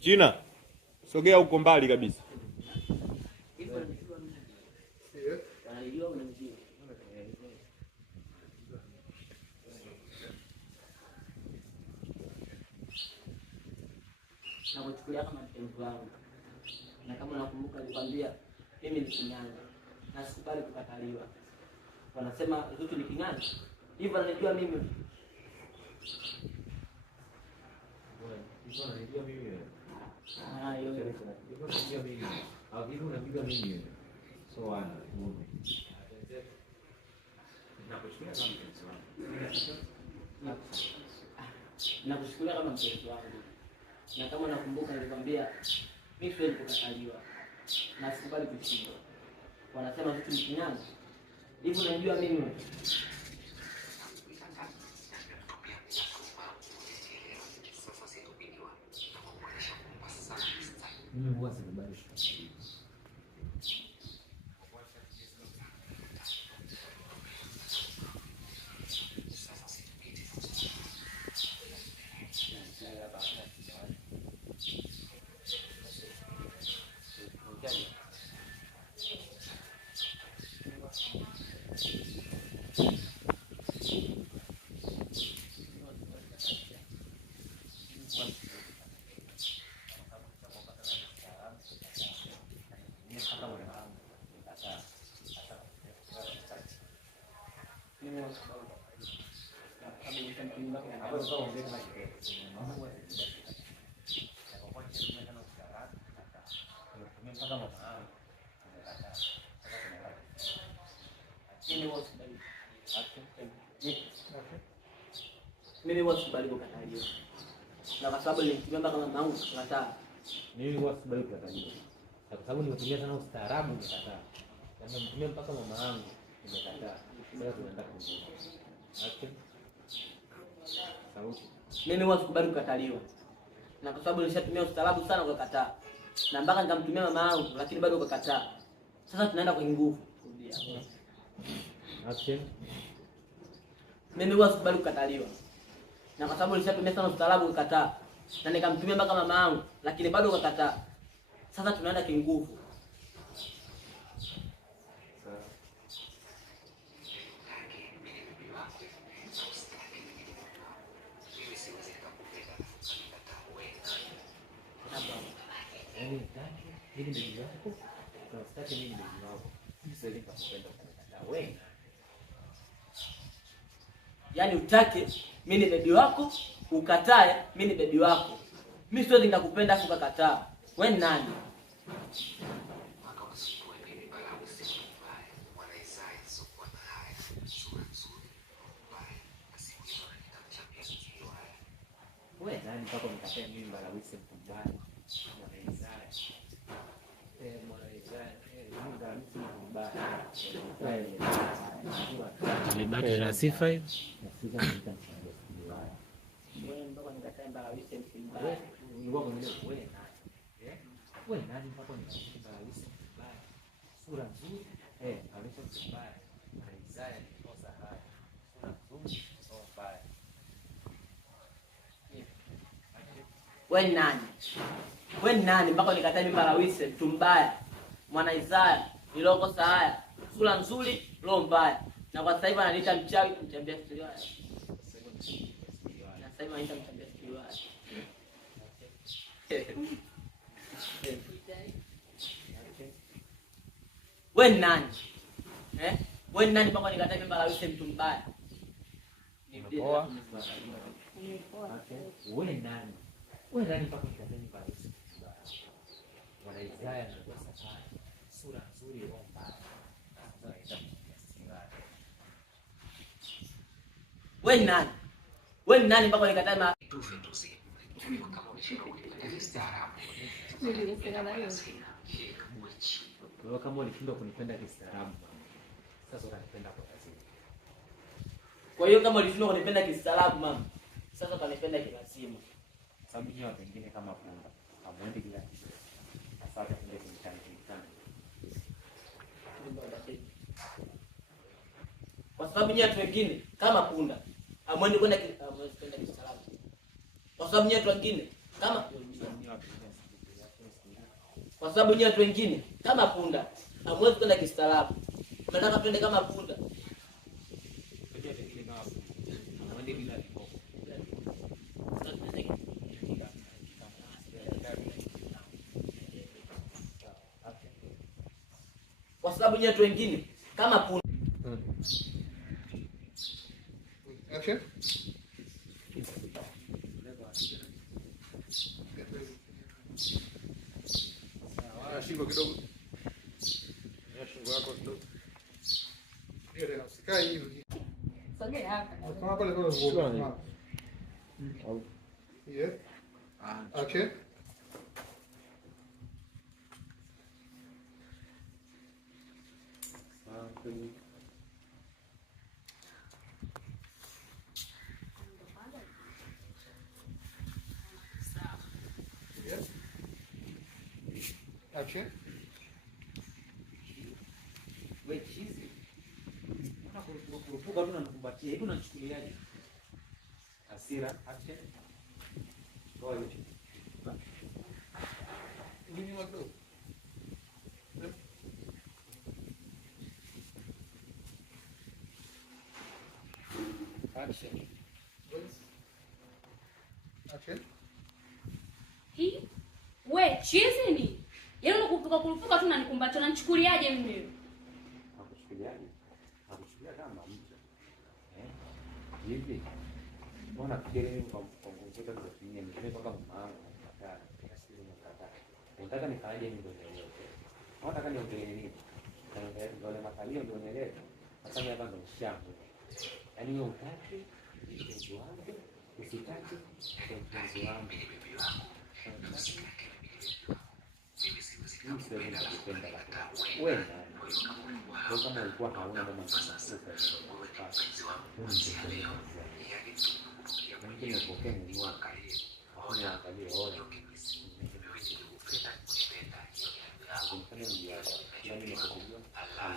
China, sogea huko mbali kabisa. Na kuchukulia kama mpenzi wangu. Na kama nakumbuka nilikwambia mimi ni kinyanga na sikubali kukataliwa. Wanasema Zuchu ni kinyanga. Hivyo anajua mimi. Hizo unanijua mimi wewe. Hiyo. Hizo unanijua mimi. Au hizo unanijua mimi wewe. So ana mume. Nakuchukulia kama mpenzi wangu. Nakuchukulia kama mpenzi wangu. Na kama nakumbuka nilikwambia mimi siwezi kukataliwa. Na sikubali kushindwa. Wanasema Zuchu ni kinyanga. Hivyo unanijua mimi wewe. Mimi huwa sikubali. Mimi huwa sikubali kukataliwa. Na kwa sababu nilimtumia kama mamangu kukataa. Mimi huwa sikubali kukataliwa. Kwa sababu nimetumia sana ustaarabu nimekataa. Nimemtumia mpaka mama yangu nimekataa. Sasa tunaenda kuzungumza. Okay. Sauti. Mimi huwa sikubali kukataliwa. Na kwa sababu nilishatumia ustaarabu sana kukataa. Na mpaka nikamtumia mama yangu lakini bado kukataa. Sasa tunaenda kwa nguvu. Okay. Mimi huwa sikubali kukataliwa. Na kwa sababu nilishatumia sana ustaarabu kukataa. Na nikamtumia mpaka mama yangu lakini bado kukataa. Sasa tunaenda kinguvu. Mimi ndio wako. Na sitaki mimi ndio wako. Sisi nikakupenda ukakataa wewe. Yaani utake mimi ni bebi wako, ukatae mimi ni bebi wako. Mimi siwezi nikakupenda afu ukakataa. Wewe ni nani? Wewe nani mpaka unikataa mimi Mbarawisi mbaya? Mwana Isaya. Mwana Isaya. Mimi Mbarawisi mbaya. Nibaki na sifa hivi. Wewe mpaka nikatae Mbarawisi mbaya. Wewe nani mpaka unikataa Mbarawisi mbaya? Sura nzuri. Mbarawisi mbaya. Mwana Isaya ni kosa haya. Sura nzuri, so mbaya. Wewe ni nani? Wewe ni nani mpaka nikatae mimi Mbarawisi mtu mbaya? Mwana Isaya nilokosa haya. Sura nzuri, roho mbaya. Na kwa sasa hivi ananiita mchawi, mtembea siliwaya. Na sasa hivi ananiita mtembea siliwaya. Wewe ni nani? Wewe ni nani mpaka nikatae mimi Mbarawisi mtu mbaya? Poa. Wewe nani? Wewe nani mpaka nikatae mimi Mbarawisi mbaya? Mwana Isaya ni kosa haya. Sura nzuri, roho mbaya. Wewe ni nani? Wewe ni nani mpaka nikatae kama wewe kama ulishindwa kunipenda kistaarabu. Sasa unanipenda kwa kazi. Kwa hiyo kama ulishindwa kunipenda kistaarabu mama, sasa utanipenda kilazima. Sababu nyinyi watu wengine kama punda, hamwendi kila kitu. Sasa ndio kinitani. Kwa sababu nyinyi watu wengine kama punda, hamwendi kwenda kistaarabu. Kwa sababu nyinyi watu wengine kama Kwa sababu nyinyi watu wengine kama punda hamwezi kwenda kistaarabu. Mnataka twende kama punda. Kwa sababu nyinyi watu wengine kama punda. Action. Shingo kidogo. Shingo yako kidogo. Ndio tena usikae hivi. Sogea hapa. Kama pale kwa nguo. Yeah. Action. Yeah. Action. Wewe chizi. Kama kurupuka tu na nikumbatie. Hivi unachukuliaje? Hasira, action. Go ahead. Nini wako? Action. Action. Hii we chizi ni. Yaani kurupuka tu na nikumbatia unanichukuliaje mimi wewe? Nakuchukuliaje? Nakuchukulia kama mtu. Hivi. Mbona fikiri kwa kuongeza kwa tingine ni mpaka mama nataka nasikia nataka. Nataka nifanye nini ndio leo. Nataka niongee nini? Ndio makalio ndio nielewe. Sasa mimi hapa ndo shamba. Yaani wewe utaki mpenzi wangu, usitaki mpenzi wangu. Mimi siwezi kupenda wewe nani? Kwa kama ulikuwa hauna kama mpenzi mimi nipokee mwenyewe. Hakuna angalia ole. Kumfanya ndio. Yaani nikujua Allah.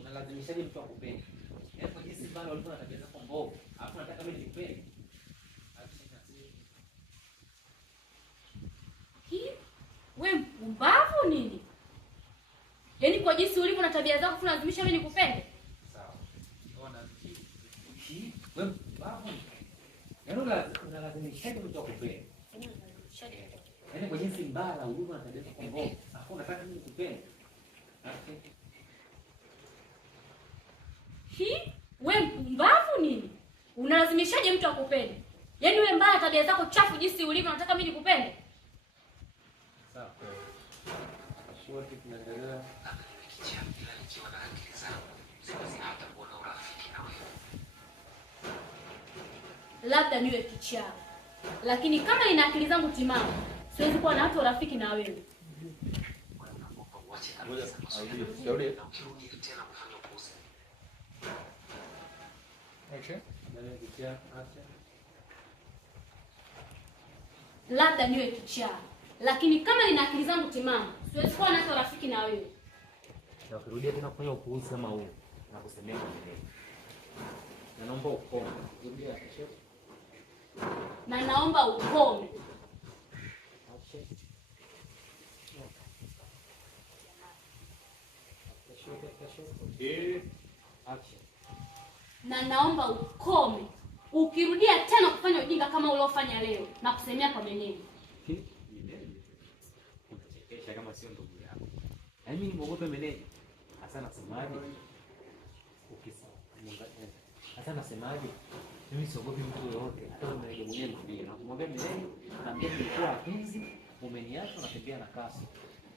Unalazimishaje mtu akupende? Yaani kwa jinsi bana walikuwa na tabia zako mbovu. Alafu nataka mimi nikupende. Hii we mpumbavu nini? Yaani kwa jinsi ulivyo na tabia zako unalazimisha mimi nikupende? Sawa. Ona hii wewe mpumbavu. Yaani unalazimishaje mtu akupende? Yaani kwa jinsi mbaya ulivyo na tabia zako mbovu. Alafu nataka mimi nikupende. Hii we mpumbavu nini? Unalazimishaje mtu akupende? Yaani wewe mbaya tabia zako chafu jinsi ulivyo unataka mimi nikupende? Sawa. Shoti tunaendelea. Labda niwe kichaa. Lakini kama nina akili zangu timamu, siwezi kuwa na watu rafiki na wewe. Action. Labda niwe kichaa. Lakini kama nina akili zangu timamu, siwezi kuwa na watu rafiki na wewe. Na ukirudia tena kufanya upuuzi kama huu, na kusemea mwenyewe. Na naomba ukome. Rudia kesho. Na naomba ukome. Na naomba ukome. Ukirudia tena kufanya ujinga kama uliofanya leo na kusemea kwa menene. Unachekesha kama sio ndugu yako. Yaani mimi nimeogopa menene. Hasa nasemaje? Hasa nasemaje? Mimi siogopi mtu yoyote. Hata kama mwenye mwenyewe ndio. Na kumwambia menene, na pia nilikuwa wapenzi, umeniacha unatembea na kasi.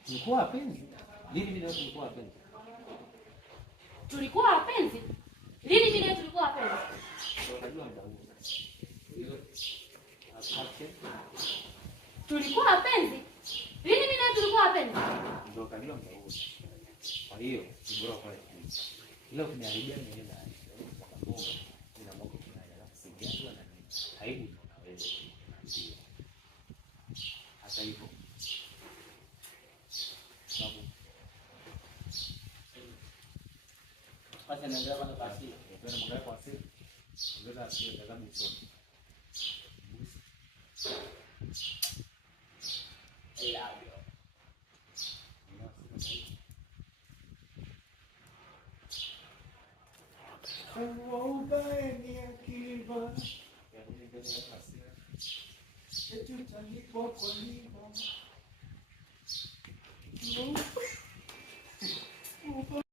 Nilikuwa wapenzi. Lini mimi na wewe tulikuwa wapenzi? Tulikuwa wapenzi? Lini mimi na tulikuwa wapenzi? Unajua muda huu. Tulikuwa wapenzi? Lini mimi na tulikuwa wapenzi? Ndio kanio muda huu. Kwa hiyo, ni bora kwa hiyo. Ila ukiniharibia mimi na nina mambo kinaya na kusaidia na nini. aibu ndio unaweza kuipatia. Hata hivyo sababu Basi naendelea kwa kasi. ndio mwangalia kwa asili. Ongeza asili tazama usoni. Ila Ubaya ni akiba. Yani ndio asili. Eti utalipwa kwa lipo.